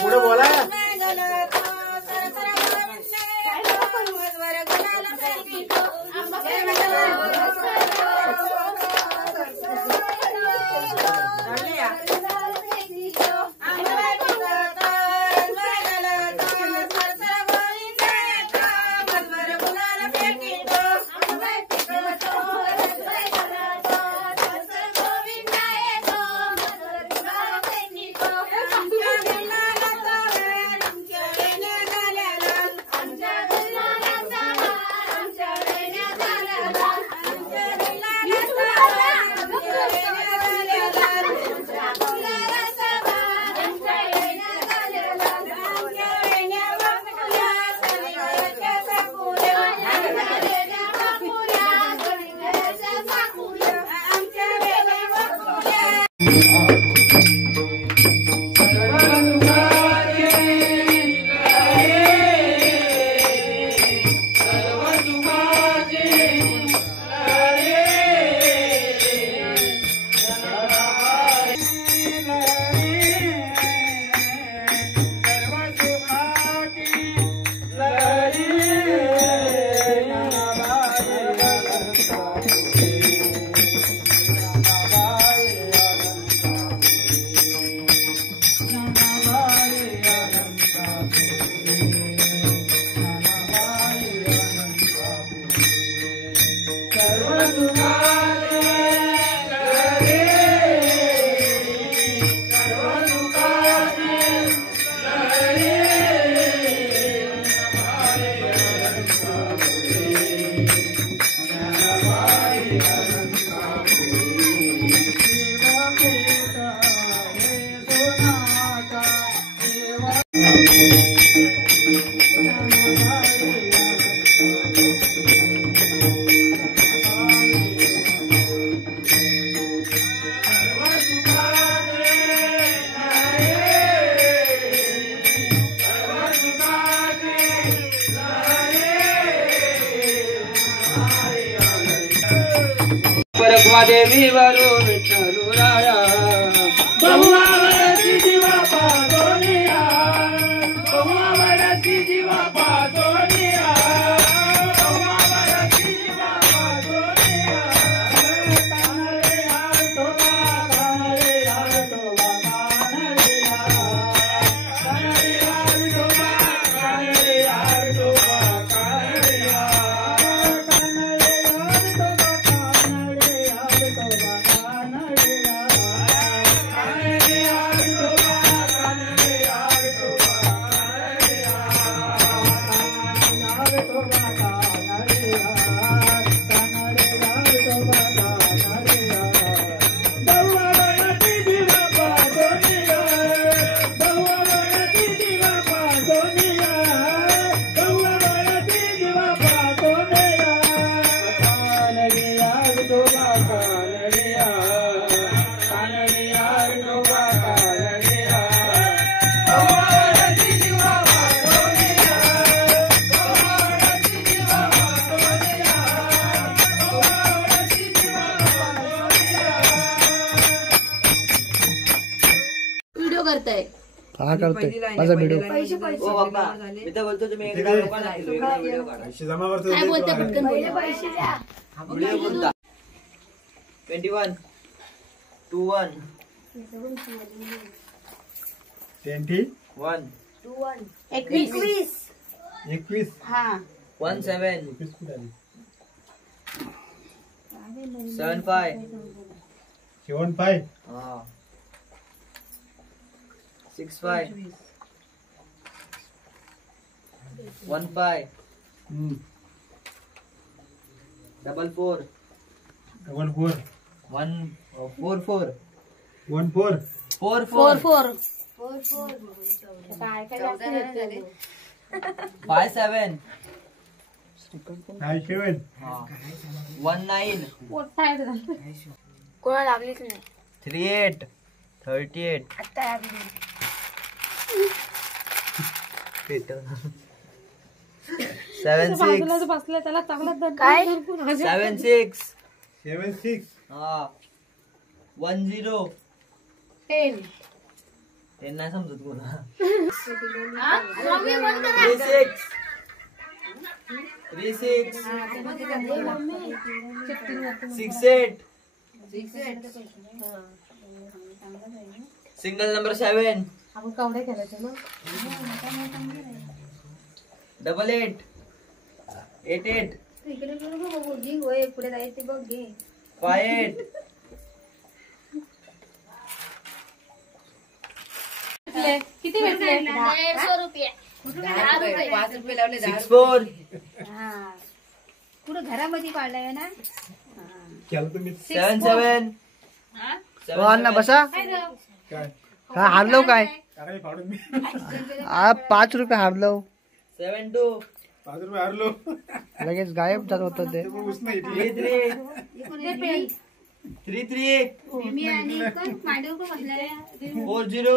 पुढे बोला देवी वरू विठ्ठलू राया बहु आवडती जीवा हा करतोय माझा व्हिडिओ. ओ बाबा मी तर बोलतो तुम्ही एकदा लोकांना व्हिडिओ काढा. पैसे जमा करतो. काय बोलते पटकन पैसे द्या. व्हिडिओ बोलता 21 21 21 21 21 हा 17 75 75 हा 65 15 double 4 44 1 4 4 14 4 4 काय काय झाले 5 7 57 1 9 कोणा लागलीच नाही 3 8 38 आता लागली 7 6 बसलाय त्याला चांगला काय 7 6 76 हा 1 0 10 ते नाही समजत कोणा मम्मी बंद करा 3 6 3 6 6 8 सिंगल नंबर 7 आपण कवडे खेळायचे ना. डबल 8 8 8 इकडे बघू जी होय पुढे जायचे बघ घे 5 8 किती भेटले? 150 रुपये 5 रुपये लावले 6 4 हा पुढे घरामध्ये काढलाय ना केलं तुम्ही 7 7 अण्णा बसा. काय हा हारलो काय? काय फाडून मी 5 रुपये हारलो. 7 2 5 रुपये हारलो. लगेच गायब झालं होतं ते. ऊस नाही 3 3 3 3 मी आणि मांडीवर पण बसलाय 4 0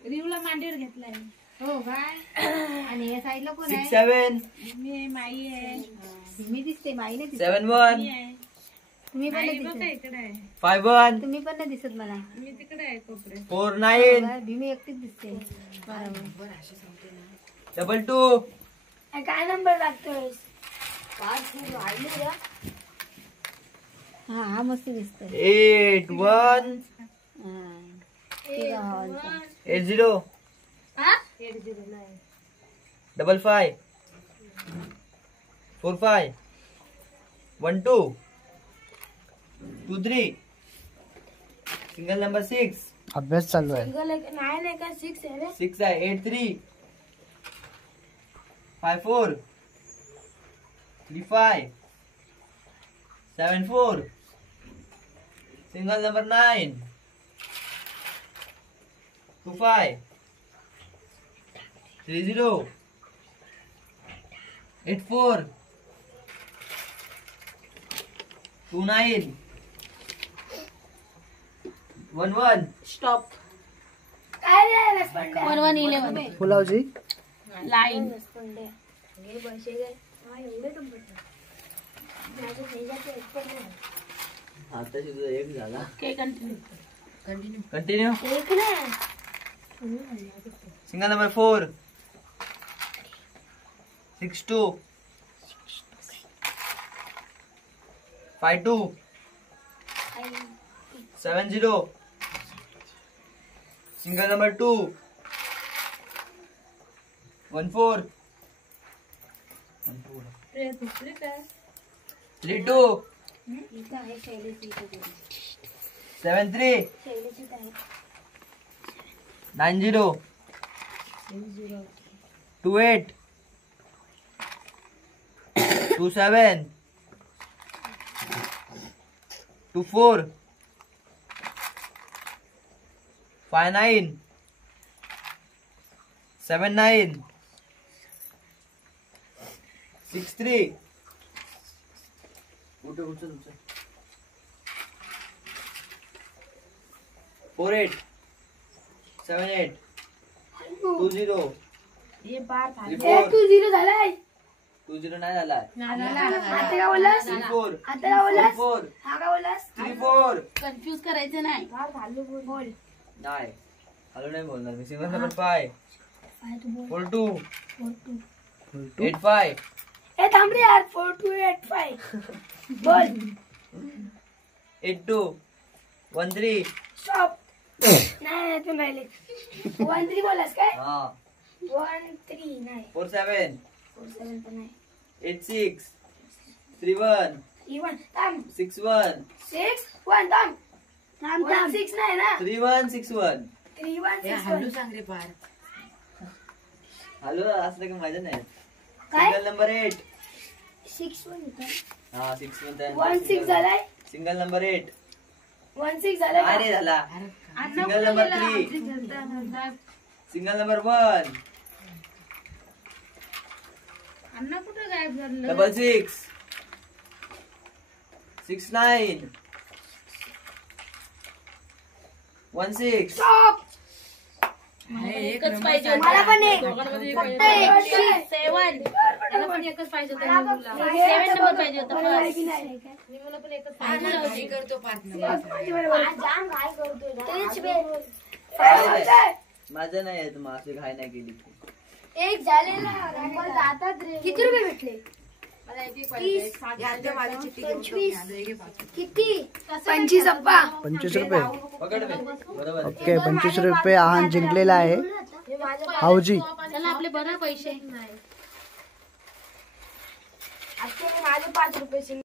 रिवला मांडीवर घेतलाय. हो काय आणि या साईडला कोण 6 आहे 7 मी माई आहे. मी दिसते माई नाही दिसत 7 1 तुम्ही पण नाही बघा दिसत इकडे आहे. 5 1 तुम्ही पण नाही दिसत मला मी तिकडे आहे कोपरे. 4 9 भीमी एकटीच दिसते बरोबर डबल 2 काय नंबर लागतोय हा हा मस्त दिसतोय 8 1 8 0 डबल 5 4 5 1 2 2 3 सिंगल नंबर 6 अभ्यास चालू आहे. 6 आहे 8 3 5 4 3 5 7 4 सिंगल नंबर 9 2 5 3 0 8 4 2 9 1 1 स्टॉप. 1 1 11 फुलावजी लाईन. आता सुद्धा एक झाला continue. Continue single number 4 6 2 5 2 7 0 single number 2 1 4 3 2 73 90 28 27 24 59 79 63 उचल 48 78 20 ये बार 34 तू 0 झालाय 20 नाही झालाय आता काय बोललास 34 आता काय बोललास 34 हा काय बोललास 34 कन्फ्युज करायचं नाही बोल नाही हॅलो नाही बोलणार मी सिंगल नंबर 5 42 85 ए थांब रे यार 4285 बोल 82 13 स्टॉप नाही तू नाही 13 बोललास काय हा 13 नाही 47 47 पण नाही 86 31 इवन थांब 61 6 1 थांब थांब 6 नाही ना 3161 3161 सांग रे बार हॅलो असं का माझं नाही काय सिंगल नंबर 8 6 1 हा 6 1 6 झालाय सिंगल नंबर 8 1 6 झालाय नाही रे झाला सिंगल नंबर 3 सिंगल नंबर 1 अण्णा कुठं गायब झालं डबल 6 69 16 स्टॉप एकच पाहिजे मला पण एक फक्त एक. 7 त्याला पण एकच पाहिजे होता निमूला. 7 नंबर पाहिजे होता बस. निमूला पण एकच पाहिजे होता. माझं नाही आहे तुम्हाला असे घाय नाही केली एक झालेला किती रुपये भेटले मला एक एक पाहिजे. 25 किती 25 अप्पा 25 रुपये पकड बे. बरोबर ओके 25 रुपये आहान जिंकलेला आहे हाऊजी चला आपले बरं पैसे माझे 5 रुपये